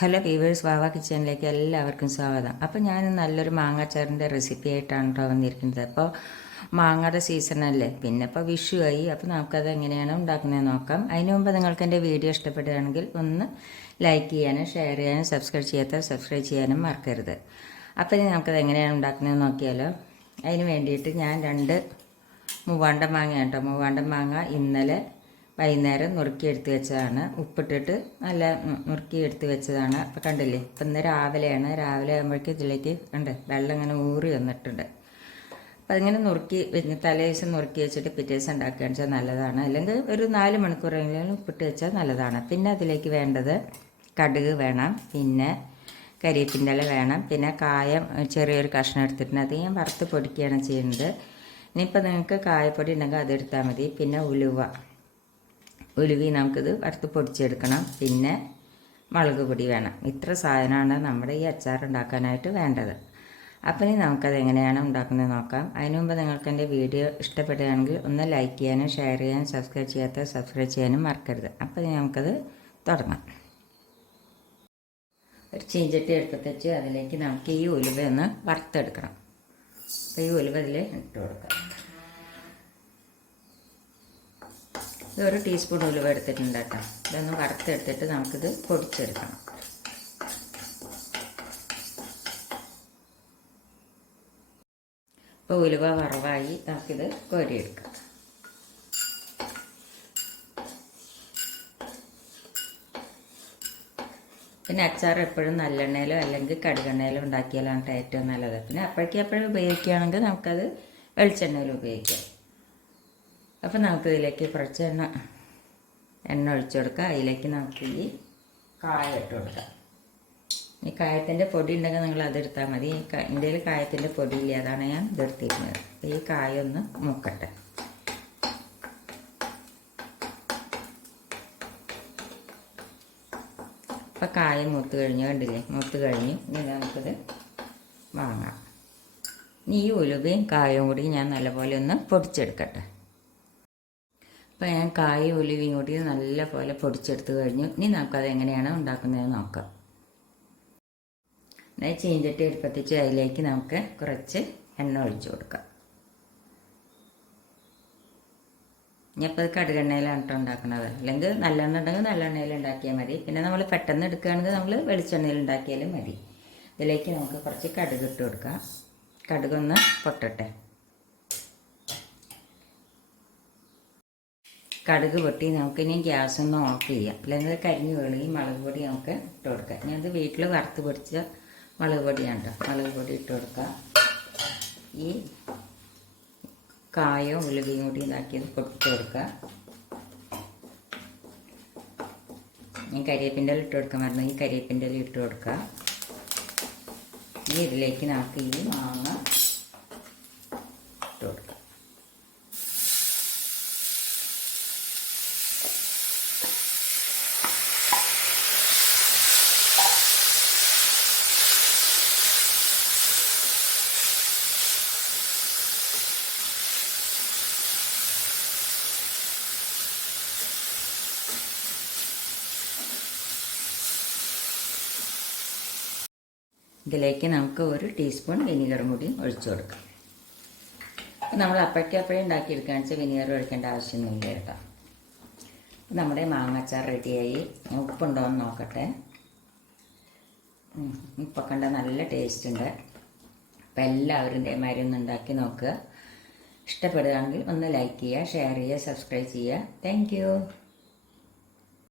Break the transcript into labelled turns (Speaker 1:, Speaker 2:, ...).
Speaker 1: Hello weavers വാവ കിച്ചണിലേക്ക് എല്ലാവർക്കും സ്വാഗതം. അപ്പോൾ ഞാൻ നല്ലൊരു മാങ്ങാച്ചാറിന്റെ റെസിപ്പി ആയിട്ടാണ് കേട്ടോ വന്നിരിക്കുന്നത്. അപ്പോൾ മാങ്ങയുടെ സീസണല്ലേ പിന്നെ ഇപ്പോൾ വിഷു ആയി. അപ്പോൾ നമുക്കത് എങ്ങനെയാണ് ഉണ്ടാക്കുന്നത് നോക്കാം. അതിനു മുമ്പ് നിങ്ങൾക്ക് എന്റെ വീഡിയോ ഇഷ്ടപ്പെടുകയാണെങ്കിൽ ഒന്ന് ലൈക്ക് ചെയ്യാനും ഷെയർ ചെയ്യാനും സബ്സ്ക്രൈബ് ചെയ്യാത്ത സബ്സ്ക്രൈബ് ചെയ്യാനും മറക്കരുത്. അപ്പോൾ ഇനി നമുക്കത് എങ്ങനെയാണ് ഉണ്ടാക്കുന്നത് നോക്കിയാലോ. അതിന് വേണ്ടിയിട്ട് ഞാൻ രണ്ട് മൂവാണ്ടം മാങ്ങ കേട്ടോ. മൂവാണ്ടം മാങ്ങ ഇന്നലെ വൈകുന്നേരം നുറുക്കി എടുത്ത് വെച്ചതാണ്. ഉപ്പിട്ടിട്ട് നല്ല നുറുക്കിയെടുത്ത് വെച്ചതാണ്. അപ്പം കണ്ടില്ലേ? ഇപ്പം ഇന്ന് രാവിലെയാണ്. രാവിലെ ആകുമ്പോഴേക്കും ഇതിലേക്ക് കണ്ട് വെള്ളം ഇങ്ങനെ ഊറി വന്നിട്ടുണ്ട്. അപ്പം അതിങ്ങനെ നുറുക്കി തലേ ദിവസം നുറുക്കി വെച്ചിട്ട് പിറ്റേ ദിവസം ഉണ്ടാക്കുകയാണെന്ന് വെച്ചാൽ നല്ലതാണ്. അല്ലെങ്കിൽ ഒരു നാല് മണിക്കൂറെങ്കിലും ഉപ്പിട്ട് വെച്ചാൽ നല്ലതാണ്. പിന്നെ അതിലേക്ക് വേണ്ടത് കടുക് വേണം. പിന്നെ കരിയേപ്പിന്റെ ഇല വേണം. പിന്നെ കായം ചെറിയൊരു കഷ്ണം എടുത്തിട്ടുണ്ട്. അത് ഞാൻ വറുത്ത് പൊടിക്കുകയാണ് ചെയ്യുന്നത്. ഇനിയിപ്പോൾ നിങ്ങൾക്ക് കായപ്പൊടി ഉണ്ടെങ്കിൽ അതെടുത്താൽ മതി. പിന്നെ ഉലുവ. ഉലുവി നമുക്കിത് വറുത്ത് പൊടിച്ചെടുക്കണം. പിന്നെ മുളക് പൊടി വേണം. ഇത്ര സാധനമാണ് നമ്മുടെ ഈ അച്ചാർ ഉണ്ടാക്കാനായിട്ട് വേണ്ടത്. അപ്പം ഇനി നമുക്കത് എങ്ങനെയാണ് ഉണ്ടാക്കുന്നത് നോക്കാം. അതിനു മുമ്പ് നിങ്ങൾക്ക് എന്റെ വീഡിയോ ഇഷ്ടപ്പെടുകയാണെങ്കിൽ ഒന്ന് ലൈക്ക് ചെയ്യാനും ഷെയർ ചെയ്യാനും സബ്സ്ക്രൈബ് ചെയ്യാത്ത സബ്സ്ക്രൈബ് ചെയ്യാനും മറക്കരുത്. അപ്പം ഇനി നമുക്കത് തുടങ്ങാം. ഒരു ചീഞ്ചട്ടി എടുപ്പത്ത് അതിലേക്ക് നമുക്ക് ഈ ഉലുവ ഒന്ന് വറുത്തെടുക്കണം. അപ്പോൾ ഈ ഉലുവ ഇതിൽ ഇട്ട് കൊടുക്കാം. ഇതൊരു ടീസ്പൂൺ ഉലുവ എടുത്തിട്ടുണ്ട് കേട്ടോ. ഇതൊന്ന് വറുത്തെടുത്തിട്ട് നമുക്കിത് പൊടിച്ചെടുക്കണം. ഇപ്പോൾ ഉലുവ വറവായി നമുക്കിത് കോരിയെടുക്കാം. പിന്നെ അച്ചാർ എപ്പോഴും നല്ലെണ്ണയിലോ അല്ലെങ്കിൽ കടുകെണ്ണയിലോ ഉണ്ടാക്കിയാലാണ് ഏറ്റവും നല്ലത്. പിന്നെ അപ്പോഴേക്കും എപ്പോഴും ഉപയോഗിക്കുകയാണെങ്കിൽ നമുക്കത് വെളിച്ചെണ്ണയിൽ ഉപയോഗിക്കാം. അപ്പം നമുക്കിതിലേക്ക് കുറച്ച് എണ്ണ എണ്ണ ഒഴിച്ചു കൊടുക്കുക. അതിലേക്ക് നമുക്ക് ഈ കായ ഇട്ട് കൊടുക്കാം. ഈ കായത്തിന്റെ പൊടി ഉണ്ടെങ്കിൽ നിങ്ങൾ അതെടുത്താൽ മതി. എന്റെ കായത്തിന്റെ പൊടി ഇല്ല. അതാണ് ഞാൻ ഇതെടുത്തിരുന്നത് അപ്പോൾ ഈ കായ ഒന്ന് മൂക്കട്ടെ. അപ്പം കായ മൂത്ത് കഴിഞ്ഞ് കണ്ടില്ലേ? മൂത്ത് കഴിഞ്ഞ്. ഇനി നമുക്കിത് വാങ്ങാം. ഇനി ഈ ഉലുവയും കായവും കൂടി ഞാൻ നല്ലപോലെ ഒന്ന് പൊടിച്ചെടുക്കട്ടെ. അപ്പോൾ ഞാൻ കായ ഉലുവയും കൂടി നല്ലപോലെ പൊടിച്ചെടുത്ത് കഴിഞ്ഞു. ഇനി നമുക്കത് എങ്ങനെയാണ് ഉണ്ടാക്കുന്നത് നോക്കാം. എന്നാൽ ചീഞ്ചട്ടി എടുപ്പത്തിച്ച് അതിലേക്ക് നമുക്ക് കുറച്ച് എണ്ണ ഒഴിച്ചു കൊടുക്കാം. ഇനിയപ്പോൾ അത് കടുകെണ്ണയിലാണ് കേട്ടോ ഉണ്ടാക്കുന്നത് അല്ലെങ്കിൽ നല്ലെണ്ണ ഉണ്ടെങ്കിൽ നല്ലെണ്ണയിൽ ഉണ്ടാക്കിയാൽ മതി. പിന്നെ നമ്മൾ പെട്ടെന്ന് എടുക്കുകയാണെങ്കിൽ നമ്മൾ വെളിച്ചെണ്ണയിൽ ഉണ്ടാക്കിയാലും മതി. ഇതിലേക്ക് നമുക്ക് കുറച്ച് കടുക് ഇട്ട് കൊടുക്കാം. കടുകൊന്ന് പൊട്ടട്ടെ. കടുക് പൊട്ടി നമുക്ക് ഇനി ഗ്യാസ് ഒന്ന് ഓഫ് ചെയ്യാം. അല്ലെങ്കിൽ കരിഞ്ഞു വീണ് ഈ മുളക് പൊടി നമുക്ക് ഇട്ട് കൊടുക്കാം. ഞാനത് വീട്ടിൽ വറുത്ത് പൊടിച്ച മുളക് പൊടിയാണ് മുളക് പൊടി ഇട്ട് കൊടുക്കാം. ഈ കായോ ഉലുവയും കൂടി ഇതാക്കിയത് പൊട്ടിട്ട് കൊടുക്കുക ഞാൻ കരിയേപ്പിന്റെ ഇട്ട് കൊടുക്കാൻ പറഞ്ഞു. ഈ കരിയേപ്പിന്റെ ഇട്ട് കൊടുക്കുക ഈ ഇതിലേക്ക് നമുക്ക് ഈ മാങ്ങ ഇട്ട് കൊടുക്കാം. ഇതിലേക്ക് നമുക്ക് ഒരു ടീസ്പൂൺ വിനീഗറും കൂടി ഒഴിച്ചു കൊടുക്കാം. അപ്പോൾ നമ്മൾ അപ്പോഴേക്കപ്പോഴേ ഉണ്ടാക്കിയെടുക്കുകയാണെന്ന് വെച്ചാൽ വിനീഗർ ഒഴിക്കേണ്ട ആവശ്യമൊന്നുമില്ല കേട്ടോ. നമ്മുടെ മാങ്ങാച്ചാർ റെഡിയായി. ഉപ്പുണ്ടോ എന്ന് നോക്കട്ടെ. ഉപ്പൊക്കെ കണ്ട നല്ല ടേസ്റ്റ് ഉണ്ട്. അപ്പോൾ എല്ലാവരും ഇതേമാതിരി ഒന്ന് ഉണ്ടാക്കി നോക്കുക ഇഷ്ടപ്പെടുകയാണെങ്കിൽ ഒന്ന് ലൈക്ക് ചെയ്യുക ഷെയർ ചെയ്യുക സബ്സ്ക്രൈബ് ചെയ്യുക. താങ്ക്